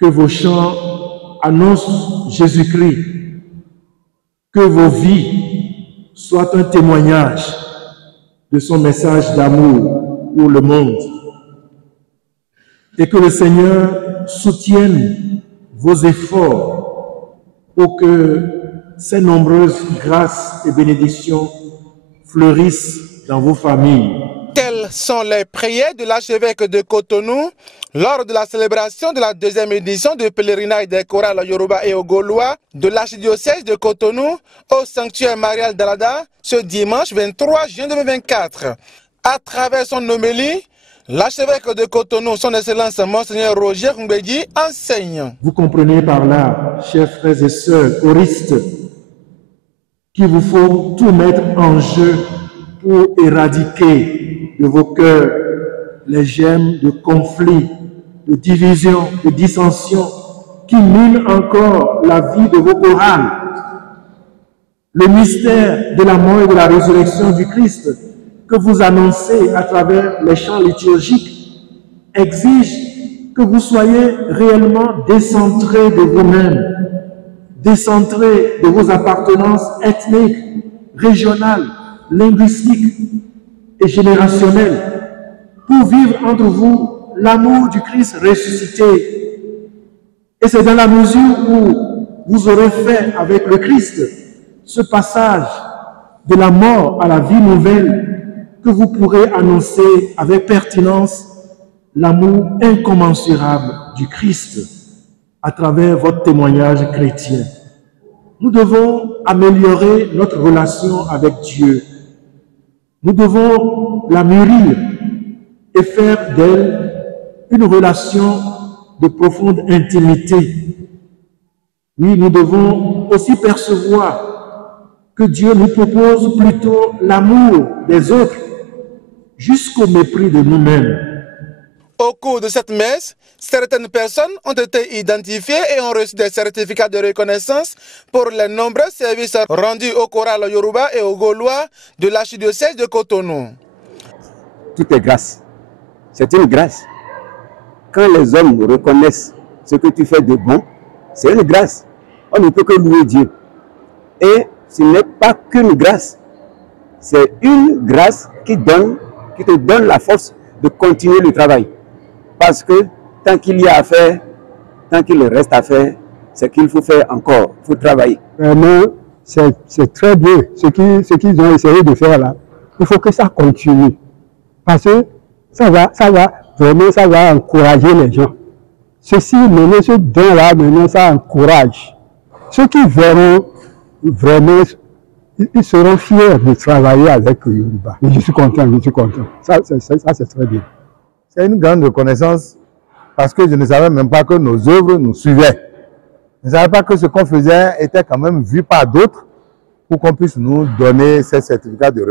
Que vos chants annoncent Jésus-Christ. Que vos vies soient un témoignage de son message d'amour pour le monde. Et que le Seigneur soutienne vos efforts pour que ces nombreuses grâces et bénédictions fleurissent dans vos familles. Telles sont les prières de l'archevêque de Cotonou lors de la célébration de la deuxième édition du pèlerinage des chorales Yoruba et Ogolois de l'archidiocèse de Cotonou au sanctuaire marial d'Alada ce dimanche 23 juin 2024. À travers son homélie, l'archevêque de Cotonou, son Excellence Monseigneur Roger Mbedi, enseigne. Vous comprenez par là, chers frères et sœurs choristes, qu'il vous faut tout mettre en jeu pour éradiquer de vos cœurs les gemmes de conflits, de divisions, de dissensions qui minent encore la vie de vos chorales. Le mystère de la mort et de la résurrection du Christ que vous annoncez à travers les chants liturgiques exige que vous soyez réellement décentrés de vous-même, décentrés de vos appartenances ethniques, régionales, linguistiques et générationnelles, pour vivre entre vous l'amour du Christ ressuscité. Et c'est dans la mesure où vous aurez fait avec le Christ ce passage de la mort à la vie nouvelle que vous pourrez annoncer avec pertinence l'amour incommensurable du Christ à travers votre témoignage chrétien. Nous devons améliorer notre relation avec Dieu. Nous devons la mûrir et faire d'elle une relation de profonde intimité. Oui, nous devons aussi percevoir que Dieu nous propose plutôt l'amour des autres jusqu'au mépris de nous-mêmes. Au cours de cette messe, certaines personnes ont été identifiées et ont reçu des certificats de reconnaissance pour les nombreux services rendus au choral Yoruba et au Gaulois de l'archidiocèse de Cotonou. Tout est grâce. C'est une grâce. Quand les hommes reconnaissent ce que tu fais de bon, c'est une grâce. On ne peut que louer Dieu. Et ce n'est pas qu'une grâce. C'est une grâce qui te donne la force de continuer le travail. Parce que tant qu'il y a à faire, tant qu'il reste à faire, c'est qu'il faut faire encore, il faut travailler. Vraiment, c'est très bien ce qu'ils ont essayé de faire là. Il faut que ça continue. Parce que ça va encourager les gens. Ceci, maintenant, ce don-là, maintenant, ça encourage. Ceux qui verront vraiment, ils seront fiers de travailler avec Yoruba. Et je suis content, je suis content. Ça c'est très bien. C'est une grande reconnaissance parce que je ne savais même pas que nos œuvres nous suivaient. Je ne savais pas que ce qu'on faisait était quand même vu par d'autres pour qu'on puisse nous donner ces certificats de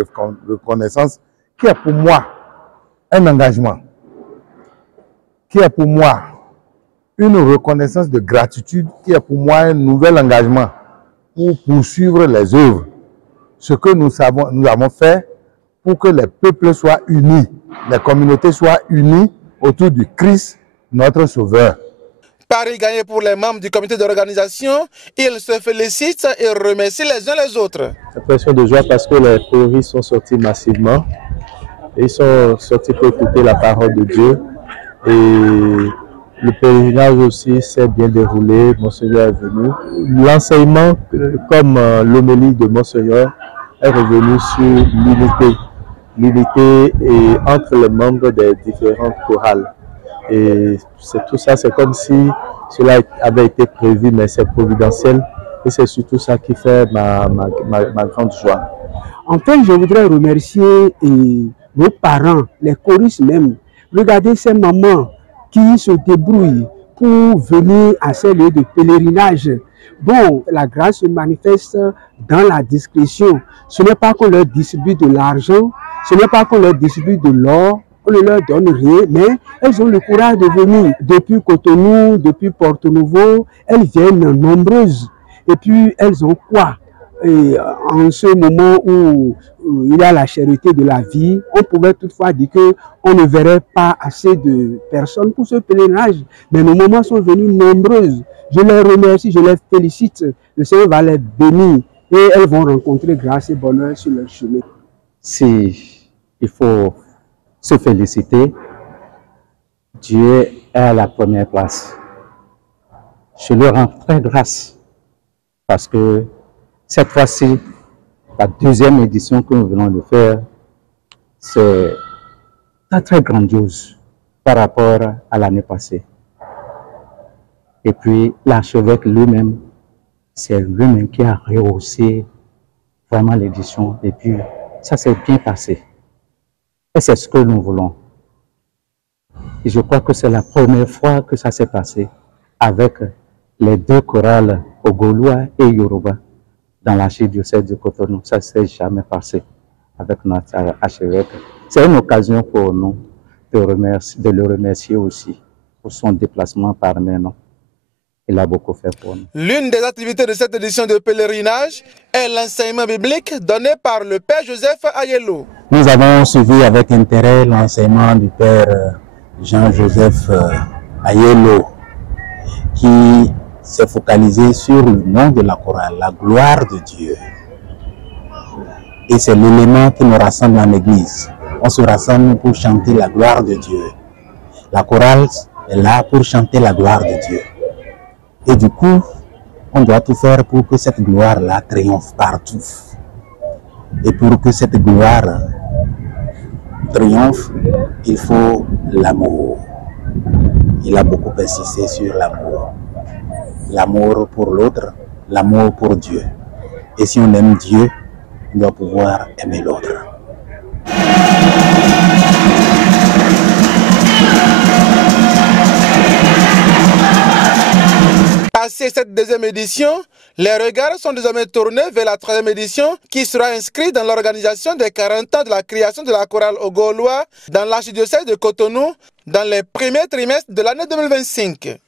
reconnaissance qui est pour moi un engagement, qui est pour moi une reconnaissance de gratitude, qui est pour moi un nouvel engagement pour poursuivre les œuvres. Ce que nous avons fait pour que les peuples soient unis, les communautés soient unies autour du Christ, notre Sauveur. Paris gagné pour les membres du comité d'organisation, ils se félicitent et remercient les uns les autres. Impression de joie parce que les choristes sont sortis massivement. Ils sont sortis pour écouter la parole de Dieu. Et le pèlerinage aussi s'est bien déroulé. Monseigneur est venu. L'enseignement, comme l'homélie de Monseigneur, est revenu sur l'unité entre les membres des différentes chorales. Et c'est tout ça, c'est comme si cela avait été prévu, mais c'est providentiel. Et c'est surtout ça qui fait ma grande joie. Enfin, je voudrais remercier nos parents, les choristes même. Regardez ces mamans qui se débrouillent pour venir à ces lieux de pèlerinage. Bon, la grâce se manifeste dans la discrétion. Ce n'est pas qu'on leur distribue de l'argent, ce n'est pas qu'on leur distribue de l'or, on ne leur donne rien, mais elles ont le courage de venir. Depuis Cotonou, depuis Porto-Novo, elles viennent nombreuses. Et puis, elles ont quoi? Et en ce moment où il y a la charité de la vie. On pouvait toutefois dire qu'on ne verrait pas assez de personnes pour ce pèlerinage. Mais nos mamans sont venues nombreuses. Je les remercie, je les félicite. Le Seigneur va les bénir et elles vont rencontrer grâce et bonheur sur leur chemin. Si il faut se féliciter, Dieu est à la première place. Je lui rends très grâce parce que cette fois-ci, la deuxième édition que nous venons de faire, c'est très grandiose par rapport à l'année passée. Et puis l'archevêque lui-même, c'est lui-même qui a rehaussé vraiment l'édition. Et puis ça s'est bien passé. Et c'est ce que nous voulons. Et je crois que c'est la première fois que ça s'est passé avec les deux chorales Ogoluwa et Yoruba dans l'archidiocèse de Cotonou. Ça ne s'est jamais passé avec notre archevêque. C'est une occasion pour nous de le remercier aussi pour son déplacement parmi nous. Il a beaucoup fait pour nous. L'une des activités de cette édition de pèlerinage est l'enseignement biblique donné par le Père Joseph Ayelo. Nous avons suivi avec intérêt l'enseignement du Père Jean-Joseph Ayelo, qui s'est focalisé sur le nom de la chorale, la gloire de Dieu. Et c'est l'élément qui nous rassemble en Église. On se rassemble pour chanter la gloire de Dieu. La chorale est là pour chanter la gloire de Dieu. Et du coup, on doit tout faire pour que cette gloire-là triomphe partout. Et pour que cette gloire triomphe, il faut l'amour. Il a beaucoup insisté sur l'amour. L'amour pour l'autre, l'amour pour Dieu. Et si on aime Dieu, on doit pouvoir aimer l'autre. Passé cette deuxième édition, les regards sont désormais tournés vers la troisième édition qui sera inscrite dans l'organisation des 40 ans de la création de la chorale Ogoluwa dans l'archidiocèse de Cotonou dans les premiers trimestres de l'année 2025.